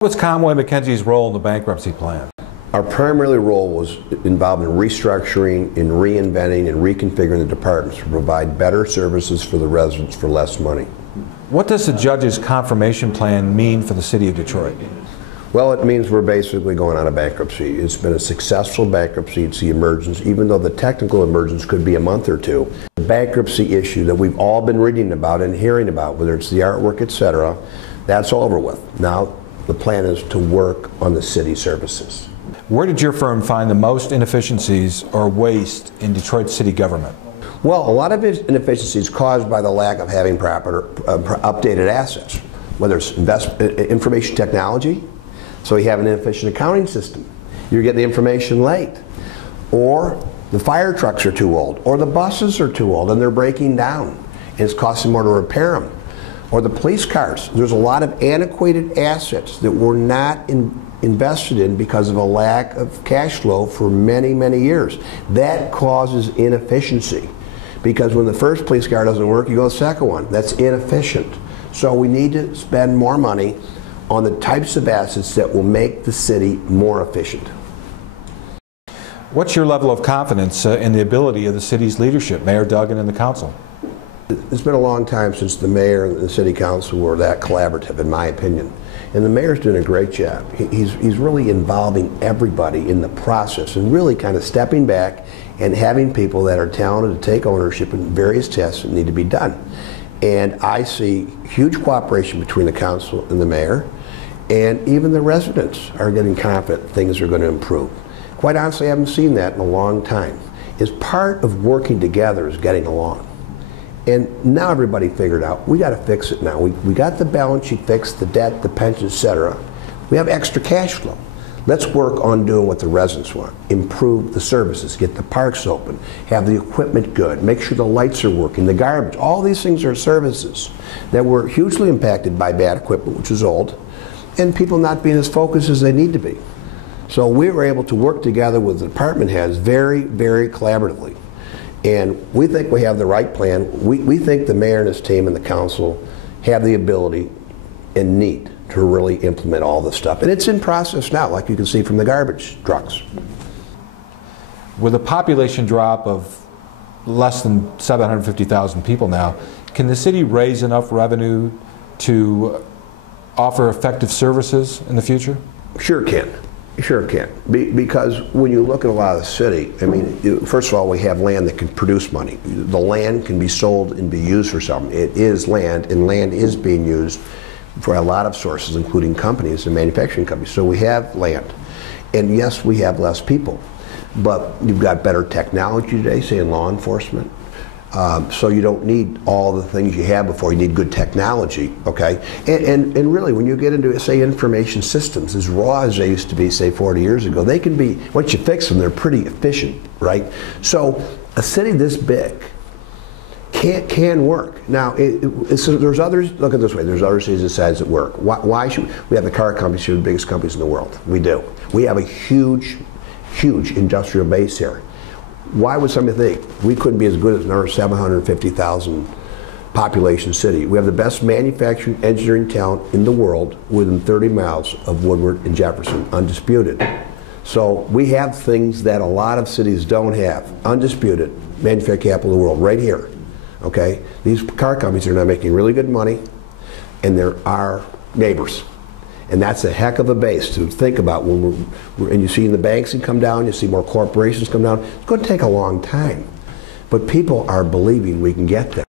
What's Conway MacKenzie's role in the bankruptcy plan? Our primary role was involved in restructuring, in reinventing, and reconfiguring the departments to provide better services for the residents for less money. What does the judge's confirmation plan mean for the city of Detroit? Well, it means we're basically going on a bankruptcy. It's been a successful bankruptcy. It's the emergence, even though the technical emergence could be a month or two. The bankruptcy issue that we've all been reading about and hearing about, whether it's the artwork, etc., that's over with. Now, the plan is to work on the city services. Where did your firm find the most inefficiencies or waste in Detroit city government? Well, a lot of inefficiencies caused by the lack of having proper updated assets, whether it's information technology, so you have an inefficient accounting system. You're getting the information late, or the fire trucks are too old, or the buses are too old and they're breaking down and it's costing more to repair them. Or the police cars. There's a lot of antiquated assets that were not invested in because of a lack of cash flow for many, many years. That causes inefficiency, because when the first police car doesn't work, you go to the second one. That's inefficient. So we need to spend more money on the types of assets that will make the city more efficient. What's your level of confidence in the ability of the city's leadership, Mayor Duggan and the council? It's been a long time since the mayor and the city council were that collaborative, in my opinion. And the mayor's doing a great job. He's really involving everybody in the process and really kind of stepping back and having people that are talented to take ownership in various tasks that need to be done. And I see huge cooperation between the council and the mayor, and even the residents are getting confident things are going to improve. Quite honestly, I haven't seen that in a long time. It's part of working together is getting along. And now everybody figured out, we got to fix it now. We got the balance sheet fixed, the debt, the pension, etc. We have extra cash flow. Let's work on doing what the residents want. Improve the services, get the parks open, have the equipment good, make sure the lights are working, the garbage. All these things are services that were hugely impacted by bad equipment, which is old, and people not being as focused as they need to be. So we were able to work together with the department heads very, very collaboratively. And we think we have the right plan. We think the mayor and his team and the council have the ability and need to really implement all this stuff. And it's in process now, like you can see from the garbage trucks. With a population drop of less than 750,000 people now, can the city raise enough revenue to offer effective services in the future? Sure it can. Sure it can. Because when you look at a lot of the city, I mean, first of all, we have land that can produce money. The land can be sold and be used for something. It is land, and land is being used for a lot of sources, including companies and manufacturing companies. So we have land. And yes, we have less people. But you've got better technology today, say in law enforcement. So you don't need all the things you had before. You need good technology, okay? And really, when you get into, say, information systems, as raw as they used to be, say, 40 years ago, they can be, once you fix them, they're pretty efficient, right? So a city this big can work. Now, there's others, look at it this way, there's other cities that size that work. Why should we have the car companies here, the biggest companies in the world? We do. We have a huge, huge industrial base here. Why would somebody think we couldn't be as good as another 750,000 population city? We have the best manufacturing engineering talent in the world within 30 miles of Woodward and Jefferson, undisputed. So we have things that a lot of cities don't have, undisputed manufacturing capital of the world right here, okay? These car companies are now making really good money, and they're our neighbors. And that's a heck of a base to think about when and you see the banks come down, you see more corporations come down. It's going to take a long time. But people are believing we can get there.